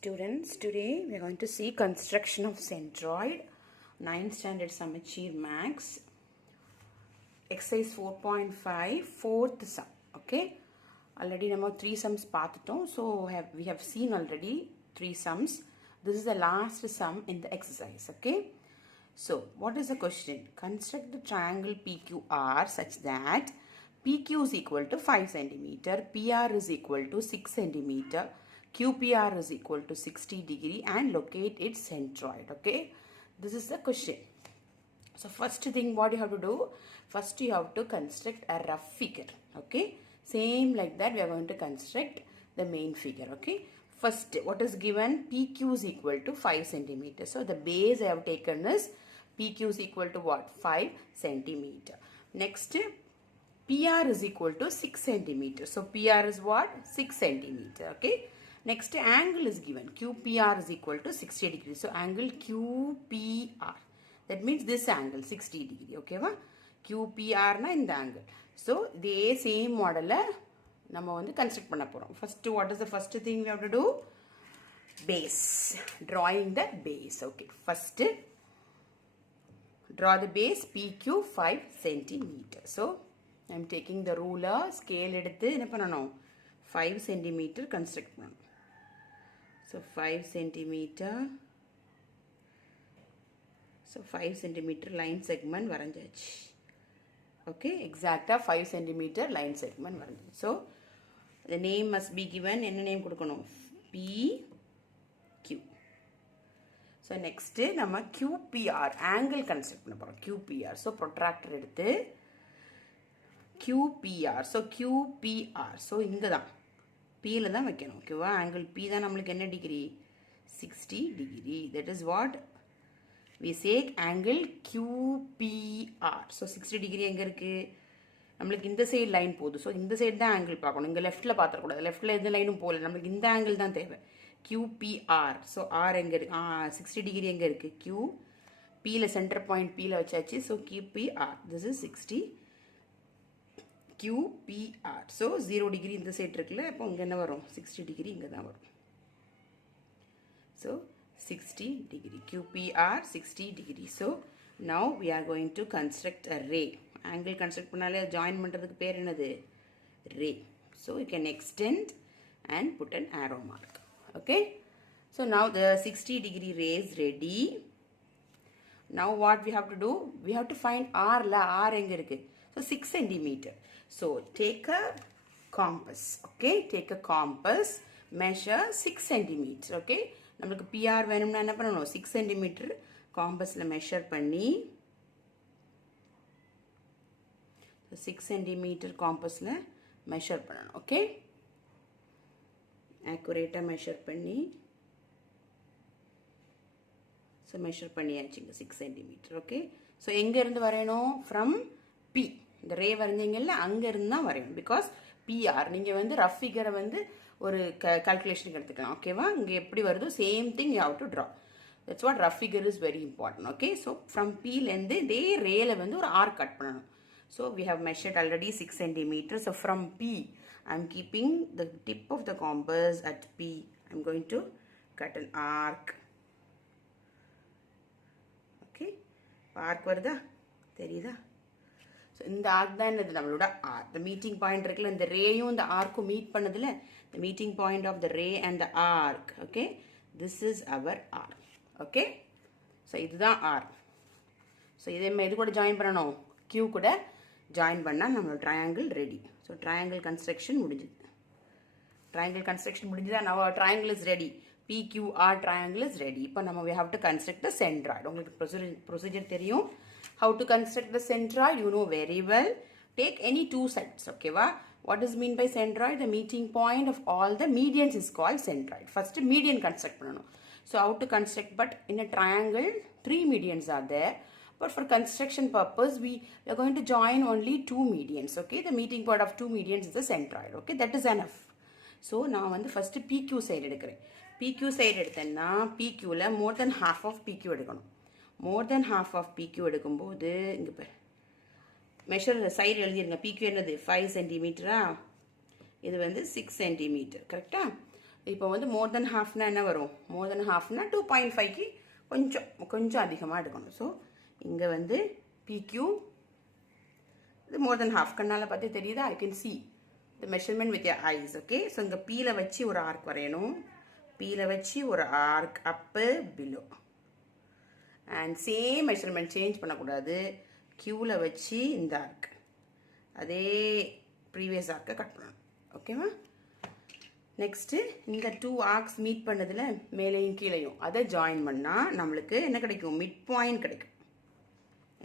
Students, today we are going to see construction of centroid, 9th standard Samachir Max, exercise 4.5, fourth sum. Okay, already number 3 sums paathitom, so we have seen already 3 sums. This is the last sum in the exercise. Okay, so what is the question? Construct the triangle PQR such that PQ is equal to 5 centimeter, PR is equal to 6 centimeter, QPR is equal to 60 degree and locate its centroid. Okay, this is the question. So first thing what you have to do, first you have to construct a rough figure. Okay, same like that we are going to construct the main figure. Okay, first what is given, PQ is equal to 5 centimeter. So the base I have taken is PQ is equal to what? 5 centimeter. Next, PR is equal to 6 centimeter. So PR is what? 6 centimeter. Okay. Next, angle is given. QPR is equal to 60 degree. So angle QPR. That means this angle 60 degree. Okay, va? QPR na in the angle. So the same model நம்ம வந்து construct பண்ண போறோம். First, what is the first thing we have to do? Base. Drawing the base. Okay. First, draw the base PQ 5 centimeter. So I am taking the ruler, scale எடுத்து என்ன பண்ணணும்? 5 centimeter construct பண்ணணும். So 5 centimeter. So 5 centimeter line segment வரைஞ்சாச்சு. Okay, exact 5 centimeter line segment வரைஞ்சாச்சு. So the name must be given. என்ன name கொடுக்கணும்? PQ. So next நம்ம QPR angle construct பண்ண போறோம். QPR. So protractor எடுத்து QPR. So QPR. So இங்க தான் P ல தான் வைக்கணும். ஓகேவா? angle P தான் நம்மளுக்கு என்ன degree? 60 degree. That is what we say angle QPR. So 60 degree எங்க இருக்கு? நம்மளுக்கு இந்த சைடு லைன் போகுது. ஸோ இந்த சைடு தான் ஆங்கிள் பார்க்கணும். இங்கே லெஃப்ட்டில் பார்த்துக்கூடாது. லெஃப்ட்டில் எந்த லைனும் போகல. நம்மளுக்கு இந்த ஆங்கிள் தான் தேவை. QPR. ஸோ ஆர் எங்கே இருக்கு? 60 டிகிரி எங்கே இருக்குது? Q. Pயில் சென்டர் பாயிண்ட் Pயில் வச்சாச்சு. So QPR. This is 60 QPR. So 0 degree இந்த சைடு இருக்குல்ல. அப்போ இங்கே என்ன வரும்? 60 டிகிரி இங்கே தான் வரும். So 60 degree. QPR 60 degree. So now we are going to construct a ray. Angle construct பண்ணாலே ஜாயின் பண்ணுறதுக்கு பேர் என்னது? Ray. So you can extend and put an arrow mark. Okay. So now the 60 degree ray is ready. Now what we have to do? We have to find R la. R எங்க இருக்கு? So 6 centimeter. So take a compass. Okay. Take a compass. Measure 6 centimeter. Okay. நம்மளுக்கு PR வேணும்னா என்ன பண்ணணும்? 6 centimeter காம்பஸில் measure பண்ணி 6 centimeter காம்பஸில் measure பண்ணணும். ஓகே, ஆக்குரேட்டாக மெஷர் பண்ணி ஸோ மெஷர் பண்ணியாச்சுங்க 6 centimeter. ஓகே, ஸோ எங்கேருந்து வரையணும்? From P. இந்த ரே வரைஞ்சிங்கல்ல அங்கேருந்து தான் வரையணும். பிகாஸ் PR நீங்கள் வந்து ரஃப் ஃபிகரை வந்து ஒரு கால்குலேஷனுக்கு எடுத்துக்கலாம். ஓகேவா? இங்கே எப்படி வருதோ same thing you have to draw. That's what rough figure is very important. Okay, so from Pலேருந்து இதே ரேல வந்து ஒரு ஆர் கட் பண்ணணும். So we have measured already 6 centimeter. So from P I am keeping the tip of the compass at P. I am going to cut an arc. Okay, arc வருதா? தெரியுதா? So இந்த arc தான் என்னது? நம்மளோட R. The meeting point இருக்குல்ல, இந்த ரேயும் இந்த ஆர்க்கும் மீட் பண்ணதில்ல, the meeting point of the ray and the arc. Okay, this is our R. Okay, so இதுதான் R. so இதே இது கூட ஜாயின் பண்ணணும். Q கூட ஜாயின் பண்ணால் நம்மளோட triangle ready. so triangle construction முடிஞ்சுது. triangle construction முடிஞ்சுதா? now our triangle is ready. PQR triangle is ready. இப்போ நம்ம we have to construct the centroid. உங்களுக்கு procedure தெரியும். how to construct the centroid you know very well. take any two sides. okay va? What is mean by centroid? The meeting point of all the medians is called centroid. First median construct பண்ணணும். So how to construct? But in a triangle 3 medians are there. But for construction purpose we are going to join only 2 medians. Okay, the meeting point of 2 medians is the centroid. Okay, that is enough. So நான் வந்து first PQ side எடுக்கிறேன். PQ side எடுத்தேன்னா PQல more than half of PQ எடுக்கணும். more than half of PQ எடுக்கும்போது இங்கே பாரு measure side எழுதிருங்க. PQ என்னது? 5 centimeter. இது வந்து 6 centimeter. கரெக்டா? இப்போ வந்து மோர் தென் ஹாஃப்னா என்ன வரும்? மோர் தென் ஹாஃப்னா 2.5க்கு கொஞ்சம் அதிகமாக எடுக்கணும். ஸோ இங்கே வந்து PQ இது மோர் தென் ஹாஃப். கண்ணால் பார்த்து தெரியுதா? I can see the measurement with your eyes. Okay, so இங்கே பீல வச்சு ஒரு ஆர்க் வரையணும். பீல வச்சு ஒரு arc above below. And same measurement change பண்ணக்கூடாது. க்யூவில் வச்சு இந்த ஆர்க் அதே ப்ரீவியஸ் ஆர்க்கை கட் பண்ணணும். ஓகேவா? நெக்ஸ்ட்டு இந்த 2 ஆர்க்ஸ் மீட் பண்ணதில் மேலேயும் கீழேயும் அதை ஜாயின் பண்ணால் நம்மளுக்கு என்ன கிடைக்கும்? மிட் பாயிண்ட் கிடைக்கும்.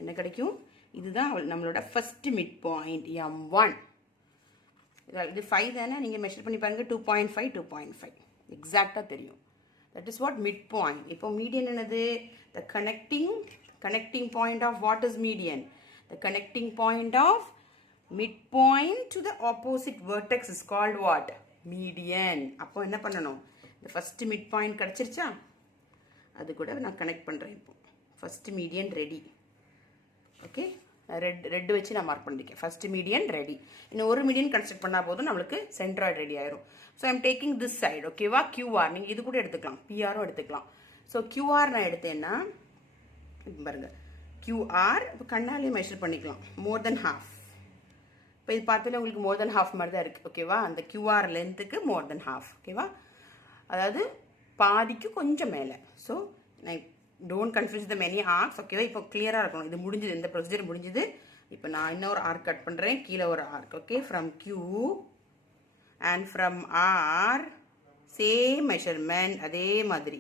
என்ன கிடைக்கும்? இதுதான் நம்மளோட ஃபஸ்ட்டு மிட் பாயிண்ட் M1. இது 5 தானே? நீங்கள் மெஷர் பண்ணி பாருங்கள். 2.5 2.5 எக்ஸாக்டாக தெரியும். That is what mid point. இப்போ மீடியன் என்னது? The connecting point of what is median? The connecting point of mid point to the opposite vertex is called what? Median. அப்போ என்ன பண்ணணும்? இந்த ஃபஸ்ட்டு மிட் பாயிண்ட் கிடச்சிருச்சா? அது கூட நான் கனெக்ட் பண்ணுறேன். இப்போ first median ready. Okay, red வச்சு நான் மார்க் பண்ணிருக்கேன். First median ready. இன்னும் ஒரு மீடியன் கன்ஸ்ட்ரக்ட் பண்ணால் போதும் நம்மளுக்கு சென்ட்ராய்டு ரெடி ஆயிரும். So I'm taking this side. ஓகேவா? QR நீங்கள் இது கூட எடுத்துக்கலாம், PRவும் எடுத்துக்கலாம். ஸோ QR நான் எடுத்தேன்னா பாருங்க, QR இப்போ கண்ணாலேயே மெஷர் பண்ணிக்கலாம். மோர் தென் ஹாஃப். இப்போ இது பார்த்தாலே உங்களுக்கு மோர் தென் ஹாஃப் மாதிரி தான் இருக்குது. ஓகேவா? அந்த QR லென்த்துக்கு மோர் தென் ஹாஃப். ஓகேவா? அதாவது பாதிக்கு கொஞ்சம் மேலே. ஸோ நான் don't confuse the many arcs. ஓகேவா? இப்போ கிளியராக இருக்கணும். இது முடிஞ்சது, இந்த ப்ரொசீஜர் முடிஞ்சது. இப்போ நான் இன்னொரு ஆர்க் கட் பண்ணுறேன். கீழே ஒரு arc. Okay, from Q and from R same measurement. அதே மாதிரி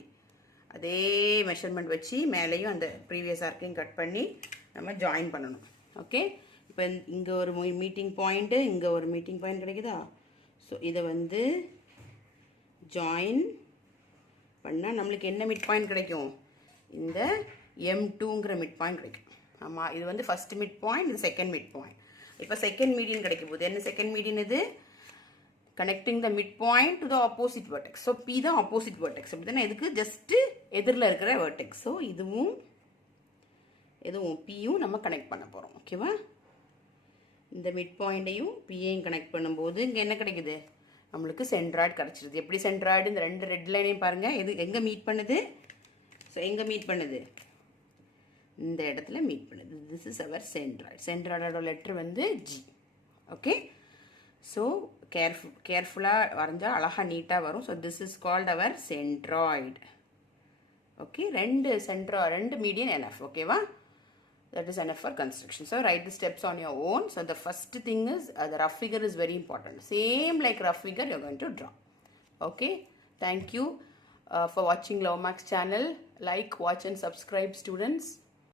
அதே மெஷர்மெண்ட் வச்சு மேலேயும் அந்த ப்ரீவியஸ் ஆர்க்கையும் கட் பண்ணி நம்ம ஜாயின் பண்ணணும். ஓகே, இப்போ இங்கே ஒரு மீட்டிங் பாயிண்ட்டு, இங்கே ஒரு மீட்டிங் பாயிண்ட் கிடைக்குதா? ஸோ இதை வந்து ஜாயின் பண்ணால் நம்மளுக்கு என்ன மிட் பாயிண்ட் கிடைக்கும்? இந்த M2ங்கிற மிட் பாயிண்ட் கிடைக்கும். ஆமாம், இது வந்து ஃபஸ்ட் மிட் பாயிண்ட், இது செகண்ட் மிட் பாயிண்ட். இப்போ செகண்ட் மீடியன் கிடைக்கும் போது என்ன செகண்ட் மீடியன்? இது connecting the mid point to the opposite vertex. So P தான் ஆப்போசிட் வெர்டெக்ஸ். அப்படி தானே? இதுக்கு ஜஸ்ட்டு எதிரில் இருக்கிற வெர்டெக்ஸ். ஸோ இதுவும் Pயும் நம்ம கனெக்ட் பண்ண போகிறோம். ஓகேவா? இந்த மிட் பாயிண்ட்டையும் Pயையும் கனெக்ட் பண்ணும்போது இங்கே என்ன கிடைக்குது? நம்மளுக்கு சென்ட்ராய்டு கிடச்சிருது. எப்படி சென்ட்ராய்டு? இந்த ரெண்டு ரெட் லைனையும் பாருங்கள். இது எங்கே மீட் பண்ணுது? ஸோ எங்கே மீட் பண்ணுது? இந்த இடத்துல மீட் பண்ணுது. This is our centroid. சென்ட்ராய்டோட லெட்ரு வந்து G. ஓகே, ஸோ கேர்ஃபுல்லாக வரைஞ்சால் அழகாக நீட்டாக வரும். So this is called our centroid. Okay, ரெண்டு மீடியன் enough. ஓகேவா? That is enough for construction. So write the steps on your own. So the first thing is the rough figure is very important. Same like rough figure you're going to draw. Okay, thank you for watching Love Max channel. Like, watch and subscribe, students.